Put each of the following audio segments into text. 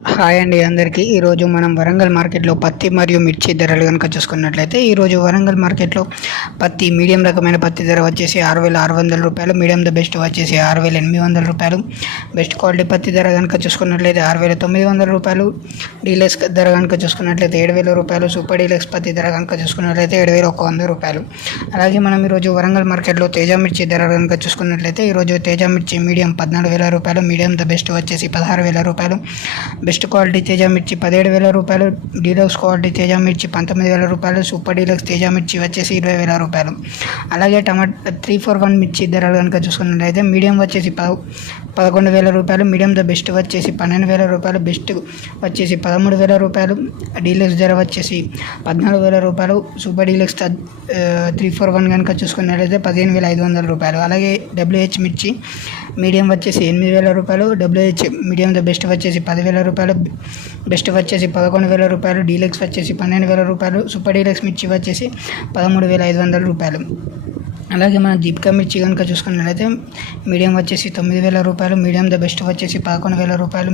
Hi అండి అందరికీ. ఈరోజు మనం వరంగల్ మార్కెట్లో పత్తి మరియు మిర్చి ధరలు కనుక చూసుకున్నట్లయితే ఈరోజు వరంగల్ మార్కెట్లో పత్తి మీడియం రకమైన పత్తి ధర వచ్చేసి 6,600 రూపాయలు, మీడియం ద బెస్ట్ వచ్చేసి 6,800 రూపాయలు, బెస్ట్ క్వాలిటీ పత్తి ధర కనుక చూసుకున్నట్లయితే 6,900 రూపాయలు, డీలక్స్ ధర కనుక చూసుకున్నట్లయితే 7,000 రూపాయలు, సూపర్ డీలక్స్ పత్తి ధర కనుక చూసుకున్నట్లయితే 7,100 రూపాయలు. అలాగే మనం ఈరోజు వరంగల్ మార్కెట్లో తేజ మిర్చి ధర కనుక చూసుకున్నట్లయితే ఈరోజు తేజ మిర్చి మీడియం 14,000 రూపాయలు, మీడియం ద బెస్ట్ వచ్చేసి 16,000 రూపాయలు, బెస్ట్ క్వాలిటీ తేజ మిర్చి 17,000 రూపాయలు, డీలక్స్ క్వాలిటీ తేజ మిర్చి 19,000 రూపాయలు, సూపర్ డీలక్స్ తేజ మిర్చి వచ్చేసి 20,000 రూపాయలు. అలాగే 341 మిర్చి ధరలు కనుక చూసుకున్నట్లయితే మీడియం వచ్చేసి 11,000 రూపాయలు, మీడియం ద బెస్ట్ వచ్చేసి 12,000 రూపాయలు, బెస్ట్ వచ్చేసి 13,000 రూపాయలు, డీలక్స్ ధర వచ్చేసి 14,000 రూపాయలు, సూపర్ డీలక్స్ 341 కనుక చూసుకున్నట్లయితే 15,500 రూపాయలు. అలాగే WH మిర్చి మీడియం వచ్చేసి 8,000 రూపాయలు, WH మీడియం ద బెస్ట్ వచ్చేసి 10,000 రూపాయలు, బెస్ట్ వచ్చేసి 11,000 రూపాయలు, డీలక్స్ వచ్చేసి 12,000 రూపాయలు, సూపర్ డీలక్స్ మిర్చి వచ్చేసి 13,500 రూపాయలు. అలాగే మనం దీపికా మిర్చి కనుక చూసుకున్నట్లయితే మీడియం వచ్చేసి 9,000 రూపాయలు, మీడియం ద బెస్ట్ వచ్చేసి 11,000 రూపాయలు,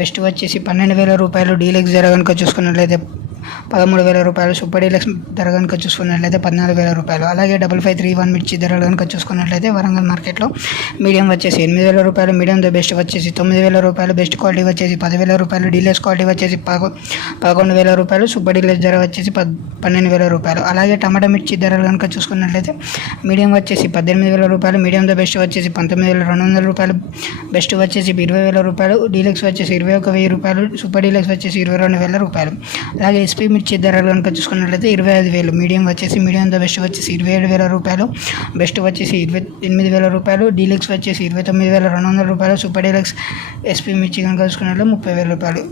బెస్ట్ వచ్చేసి 12,000 రూపాయలు, డీలక్స్ ధర కనుక చూసుకున్నట్లయితే 13,000 రూపాయలు, సూపర్ డీలక్స్ ధర కనుక చూసుకున్నట్లయితే 14,000 రూపాయలు. అలాగే 5531 మిర్చి ధరలు కనుక చూసుకున్నట్లయితే వరంగల్ మార్కెట్లో మీడియం వచ్చేసి 8,000 రూపాయలు, మీడియం ద బెస్ట్ వచ్చేసి 9,000 రూపాయలు, బెస్ట్ క్వాలిటీ వచ్చేసి 10,000 రూపాయలు, డీలక్స్ క్వాలిటీ వచ్చేసి 11,000 రూపాయలు, సూపర్ డీలక్స్ ధర వచ్చేసి 12,000 రూపాయలు. అలాగే టమాటా మిర్చి ధరలు కనుక చూసుకున్నట్లయితే మీడియం వచ్చేసి 18,000 రూపాయలు, మీడియం ద బెస్ట్ వచ్చేసి 19,200 రూపాయలు, బెస్ట్ వచ్చేసి 20,000 రూపాయలు, డీలక్స్ వచ్చేసి 21,000 రూపాయలు, సూపర్ డీలక్స్ వచ్చేసి 22,000 రూపాయలు. అలాగే ఎస్పీ మిర్చి ధరలు కనుక చూసుకున్నట్లయితే 25,000, మీడియం ద బెస్ట్ వచ్చేసి 27,000 రూపాయలు, బెస్ట్ వచ్చేసి 28,000 రూపాయలు, డీలక్స్ వచ్చేసి 29,200 రూపాయలు, సూపర్ డీలక్స్ ఎస్పీ మిర్చి కనుక చూసుకున్నట్లయితే 30,000 రూపాయలు.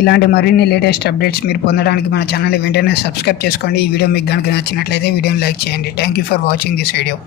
ఇలాంటి మరిన్ని లేటెస్ట్ అప్డేట్స్ మీరు పొందడానికి మన ఛానల్ వెంటనే సబ్స్క్రైబ్ చేసుకోండి. ఈ వీడియో మీకు కనుక నచ్చినట్లయితే వీడియోని లైక్ చేయండి. Thank you for watching this video.